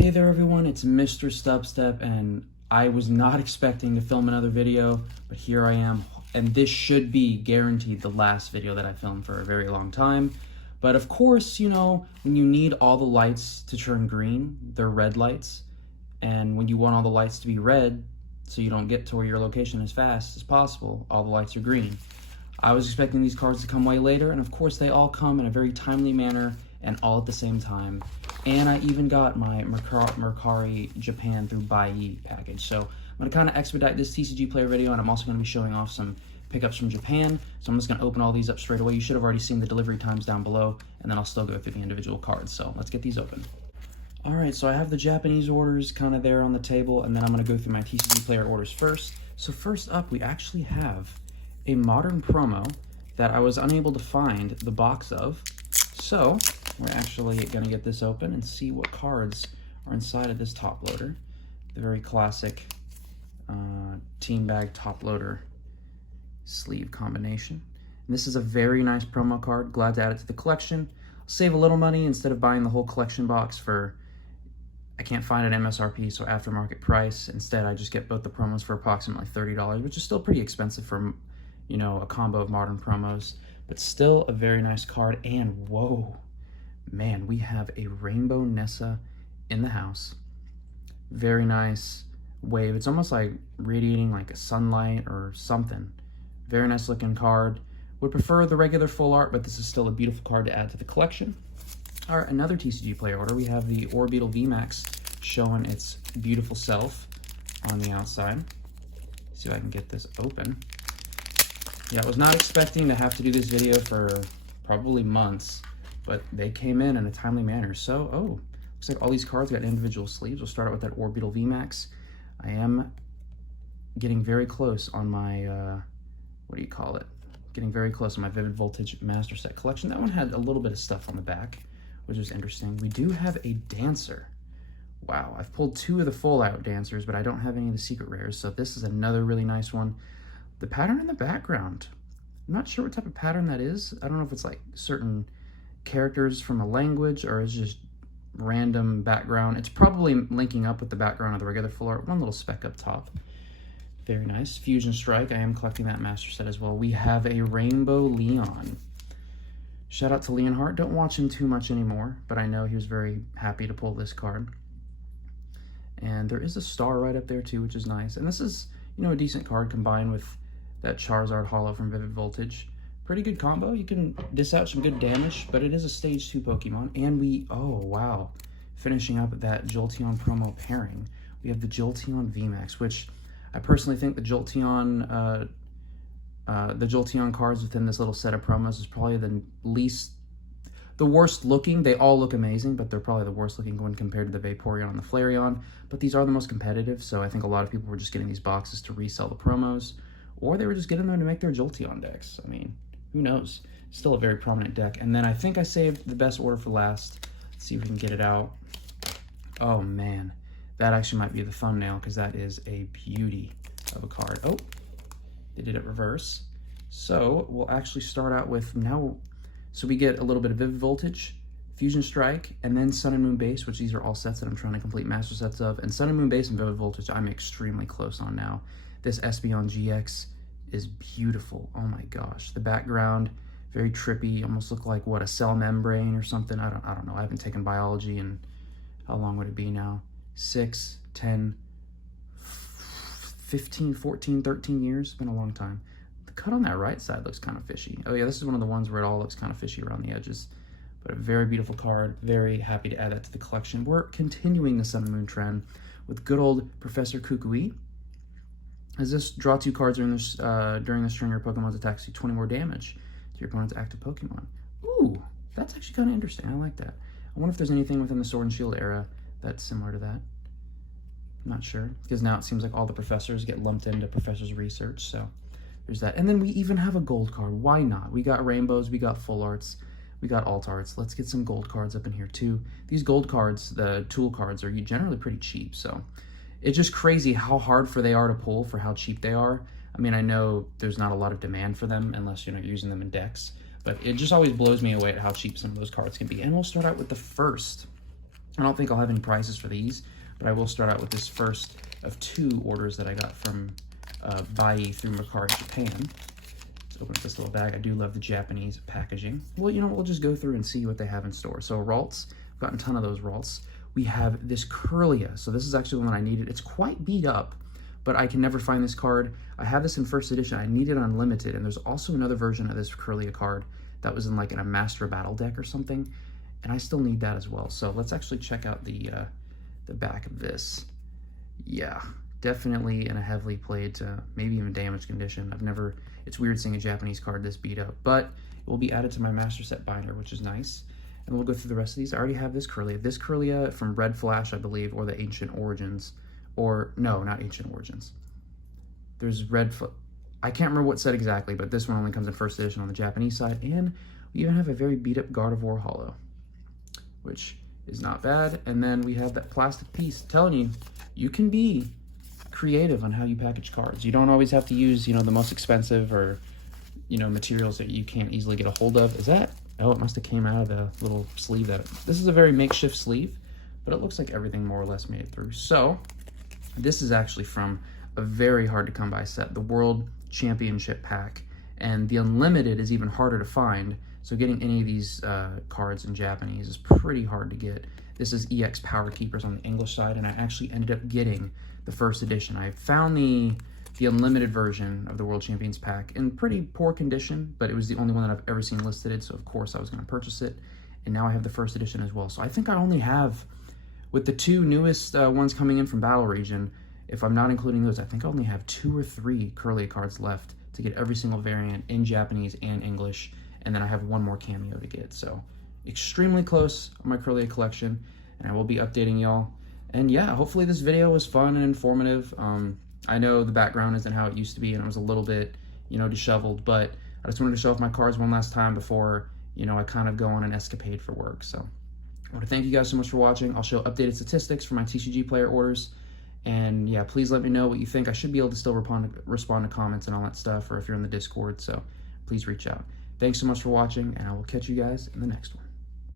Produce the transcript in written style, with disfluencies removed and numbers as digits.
Hey there everyone, it's MisterStubstep, and I was not expecting to film another video, but here I am, and this should be guaranteed the last video that I filmed for a very long time. But of course, you know, when you need all the lights to turn green, they're red lights, and when you want all the lights to be red, so you don't get to where your location as fast as possible, all the lights are green. I was expecting these cards to come way later, and of course they all come in a very timely manner, and all at the same time. And I even got my Mercari Japan through Bai package. So I'm going to kind of expedite this TCGPlayer video, and I'm also going to be showing off some pickups from Japan. So I'm just going to open all these up straight away. You should have already seen the delivery times down below, and then I'll still go through the individual cards. So let's get these open. All right, so I have the Japanese orders kind of there on the table, and then I'm going to go through my TCGPlayer orders first. So first up, we actually have a modern promo that I was unable to find the box of. So we're actually going to get this open and see what cards are inside of this top loader. The very classic team bag top loader sleeve combination. And this is a very nice promo card. Glad to add it to the collection. I'll save a little money instead of buying the whole collection box for, I can't find an MSRP, so aftermarket price. Instead, I just get both the promos for approximately $30, which is still pretty expensive for, you know, a combo of modern promos. But still a very nice card. And whoa, man, we have a Rainbow Nessa in the house. Very nice wave. It's almost like radiating like a sunlight or something. Very nice looking card. Would prefer the regular full art, but this is still a beautiful card to add to the collection. All right, another TCGPlayer order. We have the Orbital VMAX showing its beautiful self on the outside. See if I can get this open. Yeah, I was not expecting to have to do this video for probably months, but they came in a timely manner. So, looks like all these cards got individual sleeves. We'll start out with that Orbital VMAX. I am getting very close on my, what do you call it? Getting very close on my Vivid Voltage Master Set collection. That one had a little bit of stuff on the back, which is interesting. We do have a Dancer. Wow, I've pulled two of the full out Dancers, but I don't have any of the secret rares, so this is another really nice one. The pattern in the background, I'm not sure what type of pattern that is. I don't know if it's like certain characters from a language or it's just random background. It's probably linking up with the background of the regular full art. One little speck up top. Very nice. Fusion Strike, I am collecting that master set as well. We have a Rainbow Leon. Shout out to Leonhardt. Don't watch him too much anymore, but I know he was very happy to pull this card. And there is a star right up there too, which is nice. And this is, you know, a decent card combined with that Charizard Holo from Vivid Voltage. Pretty good combo. You can dish out some good damage, but it is a stage 2 Pokemon. And we, oh wow, finishing up that Jolteon promo pairing, we have the Jolteon VMAX, which I personally think the Jolteon cards within this little set of promos is probably the worst looking. They all look amazing, but they're probably the worst looking when compared to the Vaporeon and the Flareon. But these are the most competitive, so I think a lot of people were just getting these boxes to resell the promos, or they were just getting them to make their Jolteon decks. I mean, who knows? Still a very prominent deck. And then I think I saved the best order for last. Let's see if we can get it out. Oh man, that actually might be the thumbnail because that is a beauty of a card. Oh, they did it reverse. So we'll actually start out with now. So we get a little bit of Vivid Voltage, Fusion Strike, and then Sun and Moon Base, which these are all sets that I'm trying to complete master sets of. And Sun and Moon Base and Vivid Voltage I'm extremely close on now. This Espeon GX is beautiful. Oh my gosh. The background, very trippy, almost look like, what, a cell membrane or something? I don't know. I haven't taken biology in, how long would it be now? 6, 10, 15, 14, 13 years. It's been a long time. The cut on that right side looks kind of fishy. Oh yeah, this is one of the ones where it all looks kind of fishy around the edges. But a very beautiful card. Very happy to add that to the collection. We're continuing the Sun and Moon trend with good old Professor Kukui. As this, draw 2 cards during this turn, your Pokemon's attacks do 20 more damage to your opponent's active Pokemon. Ooh, that's actually kind of interesting. I like that. I wonder if there's anything within the Sword and Shield era that's similar to that. I'm not sure, because now it seems like all the professors get lumped into Professor's Research, so there's that. And then we even have a gold card. Why not? We got rainbows, we got full arts, we got alt arts. Let's get some gold cards up in here too. These gold cards, the tool cards, are generally pretty cheap, so it's just crazy how hard they are to pull for how cheap they are. I mean, I know there's not a lot of demand for them unless you're using them in decks, but it just always blows me away at how cheap some of those cards can be. And we'll start out with the first I don't think I'll have any prices for these, but I will start out with this first of 2 orders that I got from Bai through Mercari Japan. Let's open up this little bag. I do love the Japanese packaging. Well, you know, we'll just go through and see what they have in store. So Ralts, I've gotten a ton of those Ralts. We have this Curlia. So this is actually one I needed. It's quite beat up, but I can never find this card. I have this in first edition. I need it unlimited, and there's also another version of this Curlia card that was in like in a Master Battle deck or something, and I still need that as well. So let's actually check out the back of this. Yeah, definitely in a heavily played, maybe even damaged condition. It's weird seeing a Japanese card this beat up, but it will be added to my master set binder, which is nice. And we'll go through the rest of these. I already have this Curlia. This Curlia from Red Flash, I believe, or the Ancient Origins, or no, not Ancient Origins. There's I can't remember what set exactly, but this one only comes in first edition on the Japanese side, and we even have a very beat up Gardevoir Holo, which is not bad. And then we have that plastic piece. I'm telling you, you can be creative on how you package cards. You don't always have to use, you know, the most expensive or, you know, materials that you can't easily get a hold of. Is that? Oh, it must have came out of the little sleeve. This is a very makeshift sleeve, but it looks like everything more or less made it through. So this is actually from a very hard to come by set, the World Championship pack, and the Unlimited is even harder to find. So getting any of these cards in Japanese is pretty hard to get. This is EX Power Keepers on the English side, and I actually ended up getting the first edition. I found the Unlimited version of the World Champions pack in pretty poor condition, but it was the only one that I've ever seen listed, so of course I was going to purchase it. And now I have the first edition as well. So I think I only have, with the 2 newest ones coming in from Battle Region, if I'm not including those, I think I only have 2 or 3 Curlia cards left to get every single variant in Japanese and English, and then I have 1 more cameo to get. So extremely close on my Curlia collection, and I will be updating y'all. And yeah, hopefully this video was fun and informative. I know the background isn't how it used to be, and it was a little bit, you know, disheveled, but I just wanted to show off my cards one last time before, you know, I kind of go on an escapade for work. So I want to thank you guys so much for watching. I'll show updated statistics for my TCG player orders. And yeah, please let me know what you think. I should be able to still respond to comments and all that stuff, or if you're in the Discord, so please reach out. Thanks so much for watching, and I will catch you guys in the next one.